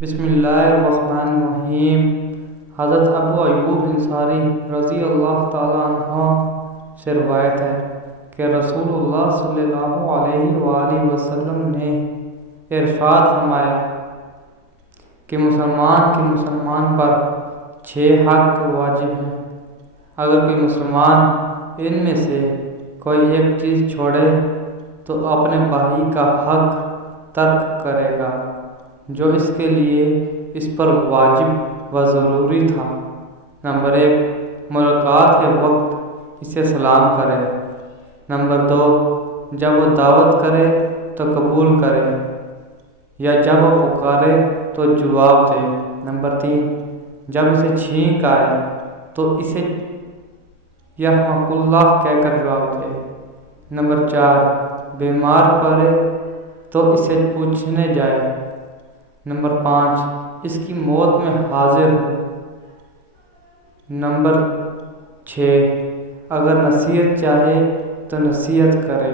بسم اللہ الرحمن الرحیم۔ حضرت ابو ایوب انصاری رضی اللہ تعالیٰ عنہ سے روایت ہے کہ رسول اللہ صلی اللہ علیہ وآلہ وسلم نے ارشاد فرمایا کہ مسلمان پر 6 حق واجب ہیں۔ اگر کوئی مسلمان ان میں سے کوئی ایک چیز چھوڑے تو اپنے بھائی کا حق ترک کرے گا جو اس کے لیے اس پر واجب و ضروری تھا۔ نمبر 1، ملاقات کے وقت اسے سلام کرے۔ نمبر 2، جب وہ دعوت کرے تو قبول کرے یا جب وہ پکارے تو جواب دے۔ نمبر 3، جب اسے چھینک آئے تو اسے یرحمک اللہ کہہ کر جواب دے۔ نمبر 4، بیمار پڑے تو اسے پوچھنے جائے۔ نمبر 5، اس کی موت میں حاضر ہو۔ نمبر 6، اگر نصیحت چاہے تو نصیحت کرے۔